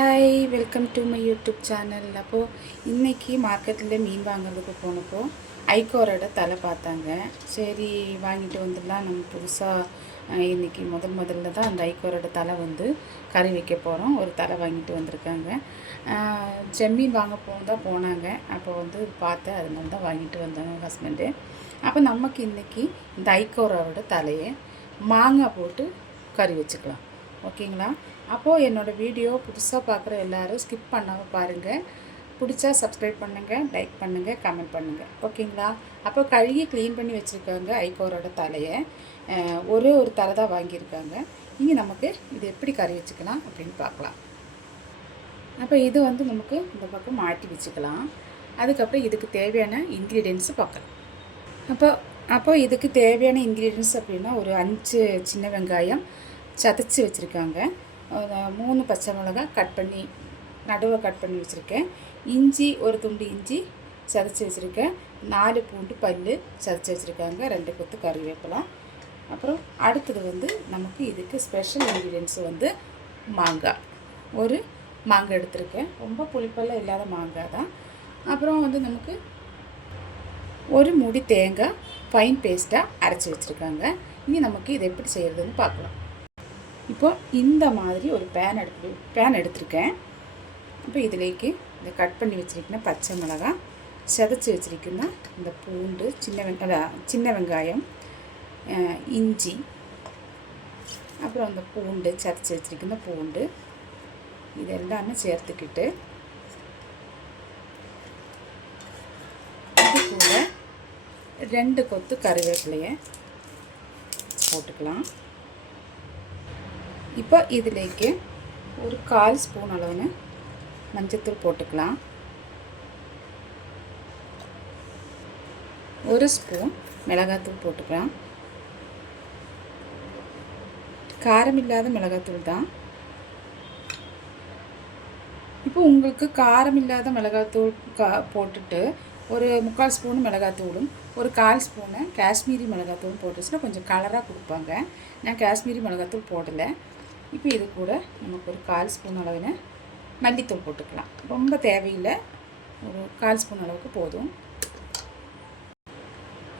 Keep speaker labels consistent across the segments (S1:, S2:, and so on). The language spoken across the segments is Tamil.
S1: Hi welcome to my YouTube channel அப்போது இன்றைக்கி மார்க்கெட்டில் மீன் வாங்குறதுக்கு போனப்போ ஐகோரோட தலை பார்த்தாங்க. சரி வாங்கிட்டு வந்துடலாம். நம்ம புதுசாக இன்றைக்கி முதல் முதல்ல தான் அந்த ஐகோரோட தலை வந்து கறி வைக்க போகிறோம் ஒரு தலை வாங்கிட்டு வந்திருக்காங்க. ஆஹ் செம்மீன் வாங்க போக தான் போனாங்க. அப்போ வந்து பார்த்தேன் அதனால தான் வாங்கிட்டு வந்தாங்க ஹஸ்பண்டு அப்போ நமக்கு இன்றைக்கி இந்த ஐகோரோட தலையை மாங்காய் போட்டு கறி வச்சுக்கலாம். ஓகேங்களா? அப்போது என்னோடய வீடியோ புதுசாக பார்க்குற எல்லோரும் ஸ்கிப் பண்ணாமல் பாருங்கள் பிடிச்சா சப்ஸ்கிரைப் பண்ணுங்கள் லைக் பண்ணுங்கள் கமெண்ட் பண்ணுங்கள் ஓகேங்களா? அப்போ கழுகி க்ளீன் பண்ணி வச்சுருக்காங்க ஐகோரோட தலையை. ஒரே ஒரு தலை தான் வாங்கியிருக்காங்க. இனி நமக்கு இது எப்படி கறி வச்சுக்கலாம் அப்படின்னு பார்க்கலாம். அப்போ இது வந்து நமக்கு இந்த பக்கம் மாட்டி வச்சுக்கலாம். அதுக்கப்புறம் இதுக்கு தேவையான இன்க்ரீடியன்ஸு பார்க்கலாம். அப்போ அப்போ இதுக்கு தேவையான இன்க்ரீடியன்ஸ் அப்படின்னா ஒரு அஞ்சு சின்ன வெங்காயம் சதைச்சி வச்சுருக்காங்க. மூணு பச்சை மிளகா கட் பண்ணி நடுவை கட் பண்ணி வச்சுருக்கேன். இஞ்சி ஒரு துண்டு இஞ்சி சதைச்சி வச்சுருக்கேன். நாலு பூண்டு பல் சதைச்சி வச்சுருக்காங்க. ரெண்டு கொத்து கறிவேப்பிலாம் அப்புறம் அடுத்தது வந்து நமக்கு இதுக்கு ஸ்பெஷல் இன்க்ரீடியன்ஸ் வந்து மாங்காய். ஒரு மாங்காய் எடுத்திருக்கேன். ரொம்ப புளிப்பெல்லாம் இல்லாத மாங்காய் தான். அப்புறம் வந்து நமக்கு ஒரு முடி தேங்காய் ஃபைன் பேஸ்ட்டாக அரைச்சி வச்சுருக்காங்க. இனி நமக்கு இதை எப்படி செய்கிறதுன்னு பார்க்கலாம். இப்போ இந்த மாதிரி ஒரு பேன் எடுத்து பேன் எடுத்திருக்கேன். இப்போ இதிலேக்கு இந்த கட் பண்ணி வச்சுருக்கேன் பச்சை மிளகாய் செதைச்சி வச்சுருக்கேன்னா இந்த பூண்டு சின்ன வெங்க சின்ன வெங்காயம் இஞ்சி அப்புறம் அந்த பூண்டு சதைச்சி வச்சுருக்கேன் பூண்டு இது எல்லாமே சேர்த்துக்கிட்டு இது கூட ரெண்டு கொத்து கருவேப்பிலையை போட்டுக்கலாம். இப்போ இதிலேக்கு ஒரு கால் ஸ்பூன் அளவுன்னு மஞ்சத்தூள் போட்டுக்கலாம். ஒரு ஸ்பூன் மிளகாத்தூள் போட்டுக்கலாம். காரம் இல்லாத மிளகாத்தூள் தான். இப்போ உங்களுக்கு காரம் இல்லாத மிளகாத்தூள் கா போட்டுட்டு ஒரு முக்கால் ஸ்பூன் மிளகாத்தூளும் ஒரு கால் ஸ்பூனு காஷ்மீரி மிளகாத்தூளும் போட்டுச்சுன்னா கொஞ்சம் கலராக கொடுப்பாங்க. நான் காஷ்மீரி மிளகாத்தூள் போடலை. இப்போ இது கூட நமக்கு ஒரு கால் ஸ்பூன் அளவின மல்லித்தூள் போட்டுக்கலாம். ரொம்ப தேவையில்லை. ஒரு கால் ஸ்பூன் அளவுக்கு போதும்.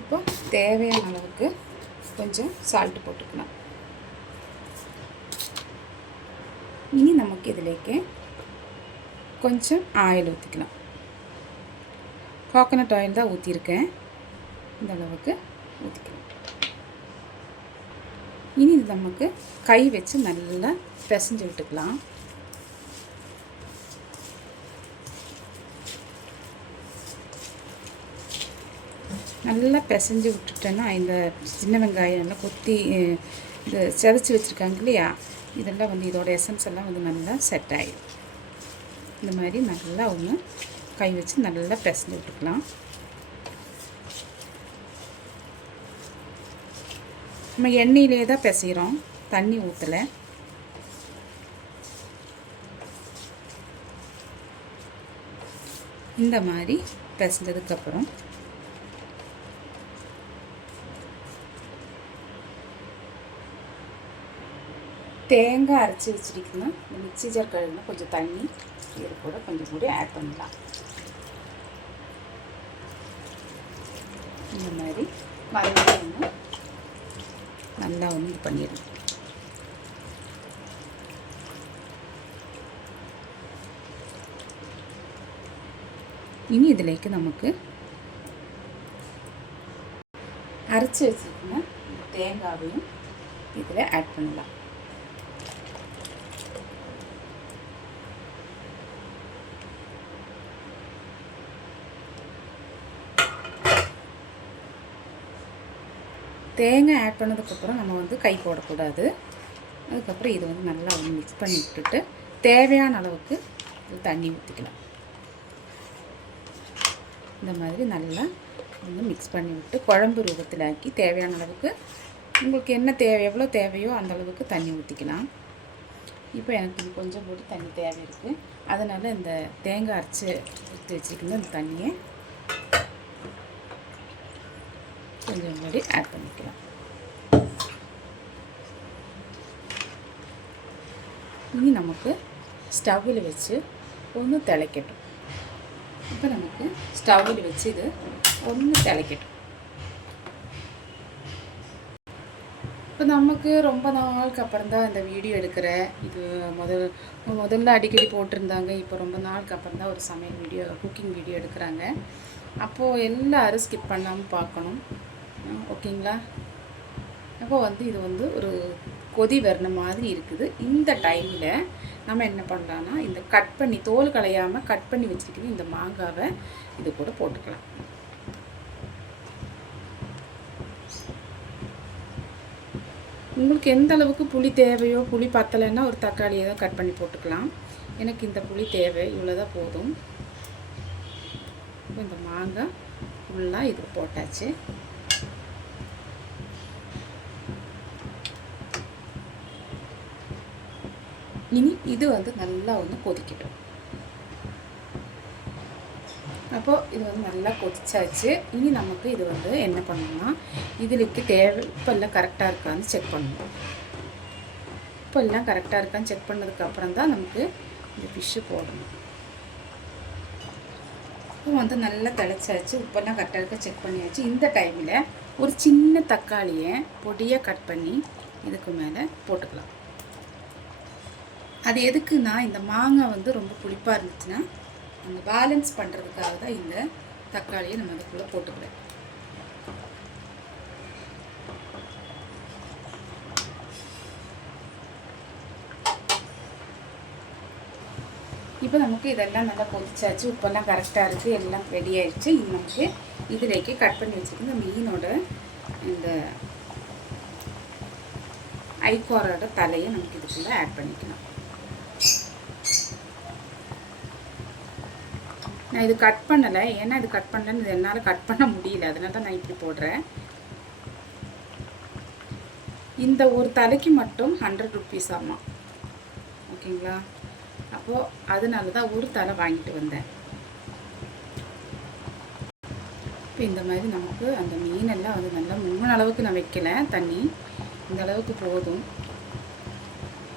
S1: இப்போ தேவையான அளவுக்கு கொஞ்சம் சால்ட்டு போட்டுக்கலாம். இனி நமக்கு இதிலேக்கு கொஞ்சம் ஆயில் ஊற்றிக்கலாம் கோகனட் ஆயில் தான் ஊற்றிருக்கேன் இந்த அளவுக்கு ஊற்றிக்கலாம் இனி இது நமக்கு கை வச்சு நல்லா பிசைஞ்சு விட்டுக்கலாம். நல்லா பிசைஞ்சு விட்டுட்டேன்னா இந்த சின்ன வெங்காயம் நல்லா கொத்தி இந்த செதைச்சி வச்சுருக்காங்க இல்லையா? இதெல்லாம் வந்து இதோட எசன்ஸ் எல்லாம் வந்து நல்லா செட் ஆகிடும் இந்த மாதிரி நல்லா ஒன்று கை வச்சு நல்லா பிசைஞ்சு விட்டுக்கலாம். நம்ம எண்ணெயிலே தான் பிசைகிறோம் தண்ணி ஊற்றலை இந்த மாதிரி பிசைஞ்சதுக்கப்புறம் தேங்காய் அரைச்சி வச்சிருக்கீங்கன்னா இந்த மிக்ஸி ஜார் கழுகுனா கொஞ்சம் தண்ணி இது கூட கொஞ்சம் கூட ஆட் பண்ணலாம். இந்த மாதிரி மறுபடியும் நல்லா ஒன்று இது பண்ணிடணும் இனி இதிலேக்கு நமக்கு அரைச்சி வச்சுருக்கோங்க தேங்காவையும் இதில் ஆட் பண்ணலாம். தேங்காய் ஆட் பண்ணதுக்கப்புறம் நம்ம வந்து கை போடக்கூடாது. அதுக்கப்புறம் இது வந்து நல்லா வந்து மிக்ஸ் பண்ணி விட்டுட்டு தேவையான அளவுக்கு தண்ணி ஊற்றிக்கலாம் இந்த மாதிரி நல்லா வந்து மிக்ஸ் பண்ணி விட்டு குழம்பு ரூபத்தில் ஆக்கி தேவையான அளவுக்கு உங்களுக்கு என்ன தேவை எவ்வளோ தேவையோ அந்த அளவுக்கு தண்ணி ஊற்றிக்கலாம் இப்போ எனக்கு கொஞ்சம் போட்டு தண்ணி தேவை இருக்குது அதனால் இந்த தேங்காய் அரைச்சி ஊற்றி வச்சுருக்கேன் இந்த தண்ணியை கொஞ்சம் முன்னாடி ஆட் பண்ணிக்கலாம். இனி நமக்கு ஸ்டவ்வில் வச்சு ஒன்று திளைக்கட்டும். இப்போ நமக்கு ஸ்டவ்வில் வச்சு இது ஒன்று திளைக்கட்டும். இப்போ நமக்கு ரொம்ப நாளுக்கு அப்புறம் தான் இந்த வீடியோ எடுக்கிற இது முதல் முதல்ல அடிக்கடி போட்டிருந்தாங்க இப்போ ரொம்ப நாளுக்கு அப்புறம் தான் ஒரு சமையல் வீடியோ குக்கிங் வீடியோ எடுக்கிறாங்க. அப்போது எல்லாரும் ஸ்கிப் பண்ணாமல் பார்க்கணும். ஓகேங்களா? அப்போ வந்து இது வந்து ஒரு கொதி வரண மாதிரி இருக்குது. இந்த டைமில் நம்ம என்ன பண்ணலான்னா இந்த கட் பண்ணி தோல் களையாமல் கட் பண்ணி வச்சுருக்கிற இந்த மாங்காவை இது கூட போட்டுக்கலாம். உங்களுக்கு எந்த அளவுக்கு புளி தேவையோ புளி பத்தலைன்னா ஒரு தக்காளியை தான் கட் பண்ணி போட்டுக்கலாம். எனக்கு இந்த புளி தேவை இவ்வளோதான் போதும். இந்த மாங்காய் ஃபுல்லாக இது போட்டாச்சு. இனி இது வந்து நல்லா வந்து கொதிக்கட்டும் அப்போது இது வந்து நல்லா கொதிச்சாச்சு இனி நமக்கு இது வந்து என்ன பண்ணணும்னா இதுக்கு தேவை இப்போ எல்லாம் கரெக்டாக இருக்கான்னு செக் பண்ணணும் இப்போ எல்லாம் கரெக்டாக இருக்கான்னு செக் பண்ணதுக்கப்புறம் தான் நமக்கு இந்த ஃபிஷ்ஷு போடணும் இப்போ வந்து நல்லா திளைச்சாச்சு உப்பெல்லாம் கரெக்டாக இருக்க செக் பண்ணியாச்சு இந்த டைமில் ஒரு சின்ன தக்காளியை பொடியாக கட் பண்ணி இதுக்கு மேலே போட்டுக்கலாம் அது எதுக்குன்னா இந்த மாங்காய் வந்து ரொம்ப புளிப்பாக இருந்துச்சுன்னா அந்த பேலன்ஸ் பண்ணுறதுக்காக தான் இந்த தக்காளியை நம்ம அதுக்குள்ளே போட்டுக்கிறேன் இப்போ நமக்கு இதெல்லாம் நல்லா கொதிச்சாச்சு உப்பெல்லாம் கரெக்டாக இருக்குது எல்லாம் ரெடி ஆயிடுச்சு. இது நமக்கு இதிலேக்கு கட் பண்ணி வச்சுருக்க இந்த மீனோட இந்த ஐக்கோரோட தலையை நமக்கு இதுக்குள்ளே ஆட் பண்ணிக்கலாம் நான் இது கட் பண்ணலை. ஏன்னா இது கட் பண்ணலன்னு இது என்னால் கட் பண்ண முடியல. அதனால தான் நான் இப்படி போடுறேன். இந்த ஒரு தலைக்கு மட்டும் ஹண்ட்ரட் ருபீஸ் ஆமாம் ஓகேங்களா? அப்போது அதனால தான் ஒரு தலை வாங்கிட்டு வந்தேன். இப்போ இந்த மாதிரி நமக்கு அந்த மீனெல்லாம் வந்து நல்லா மூணு அளவுக்கு நான் வைக்கல தண்ணி. இந்த அளவுக்கு போதும்.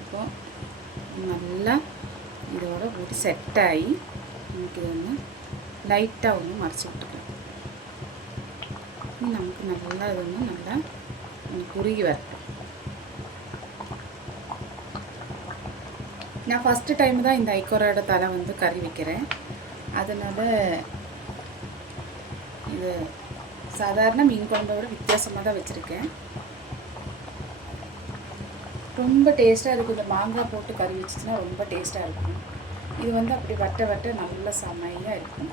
S1: அப்போது நல்லா இதோட ஒரு செட் ஆகி நமக்கு இது வந்து லைட்டாக ஒன்று மறைச்சி விட்டுக்கலாம் நமக்கு நல்லா இது ஒன்று நல்லா குறுகி வரட்டும் நான் ஃபஸ்ட்டு டைம் தான் இந்த ஐக்கோரோட தலை வந்து கறி வைக்கிறேன். அதனால் இது சாதாரண மீன் குழம்பை விட வித்தியாசமாக தான் வச்சுருக்கேன். ரொம்ப டேஸ்ட்டாக இருக்கும். இந்த மாங்காய் போட்டு கறி வச்சுச்சுன்னா ரொம்ப டேஸ்ட்டாக இருக்கும். இது வந்து அப்படி வட்ட வட்ட நல்ல செமையாக இருக்கும்.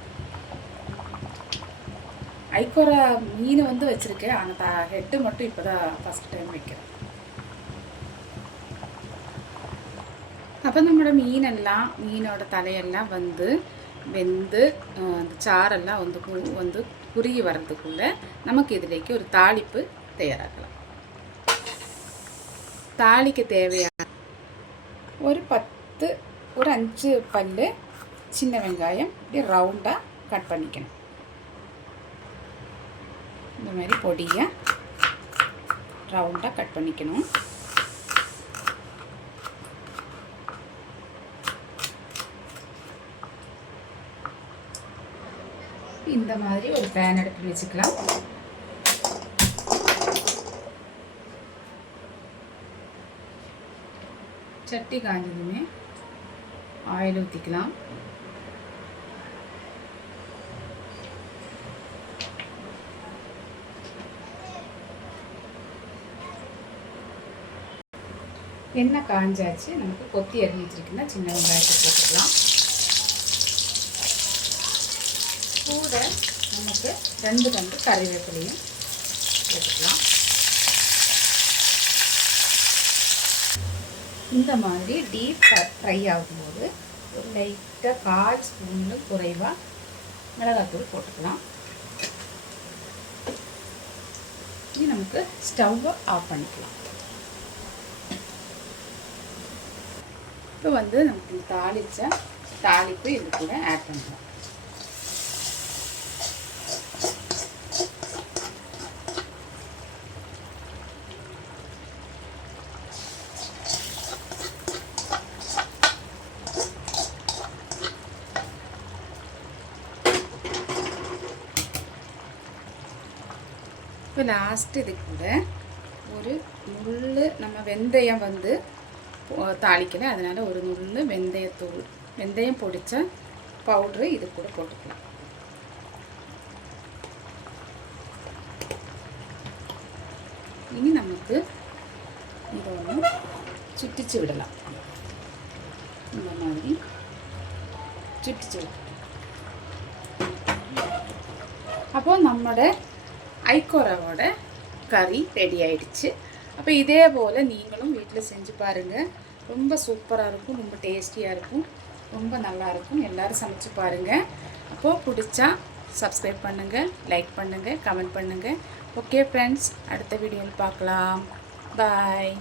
S1: ஐக்கோரா மீன் வந்து வச்சுருக்கேன். ஆனால் த ஹெட்டு மட்டும் இப்போ தான் ஃபஸ்ட் டைம் வைக்கிறேன். அப்போ நம்மளோட மீனெல்லாம் மீனோட தலையெல்லாம் வந்து வெந்து அந்த சாரெல்லாம் வந்து கு- வந்து குறுகி வர்றதுக்குள்ளே நமக்கு இதிலேக்கு ஒரு தாளிப்பு தயாராக்கலாம். தாளிக்கு தேவையான ஒரு பத்து ஒரு அஞ்சு பல் சின்ன வெங்காயம் இப்படி ரவுண்டாக கட் பண்ணிக்கணும் இந்த மாதிரி பொடியை ரவுண்டாக கட் பண்ணிக்கணும் இந்த மாதிரி ஒரு பேன் எடுத்து வச்சுக்கலாம் சட்டி காஞ்சதுமே ஆயில் ஊற்றிக்கலாம் எண்ணெய் காஞ்சாச்சு. நமக்கு கொத்தி எரிஞ்சு வச்சிருக்குன்னா சின்ன வெங்காயத்தை போட்டுக்கலாம். கூட நமக்கு ரெண்டு ரெண்டு கறிவேப்பிலையும் போட்டுக்கலாம். இந்த மாதிரி டீப் ஃப்ரை ஆகும்போது ஒரு லைட்டாக கால் ஸ்பூன்னு குறைவாக மிளகாத்தூள் போட்டுக்கலாம். இது நமக்கு ஸ்டவ்வை ஆஃப் பண்ணிக்கலாம். இப்போ வந்து நமக்கு தாளித்த தாளிப்பு இது கூட ஆட் பண்ணலாம். இப்போ லாஸ்ட்டு இது கூட ஒரு நுள்ளு நம்ம வெந்தயம் வந்து போ- தாளிக்கல அதனால் ஒரு நுள்ளு வெந்தயத்தூள் வெந்தயம் பொடிச்ச பவுட்ரு இது கூட போட்டுக்கலாம் இனி நமக்கு இதை ஒன்று சுட்டிச்சு விடலாம் இந்த மாதிரி சுட்டிச்சு விடலாம் அப்போ நம்மளோட ஐக்கோராவோட கறி ரெடி ஆயிடுச்சு. அப்போ இதே போல் நீங்களும் வீட்டில் செஞ்சு பாருங்கள் ரொம்ப சூப்பராக இருக்கும் ரொம்ப டேஸ்டியாக இருக்கும் ரொம்ப நல்லா இருக்கும். சமைச்சு பாருங்கள் அப்போது பிடிச்சா சப்ஸ்கிரைப் பண்ணுங்கள் லைக் பண்ணுங்கள் கமெண்ட் பண்ணுங்கள் ஓகே ஃப்ரெண்ட்ஸ் அடுத்த வீடியோவில் பார்க்கலாம். பாய்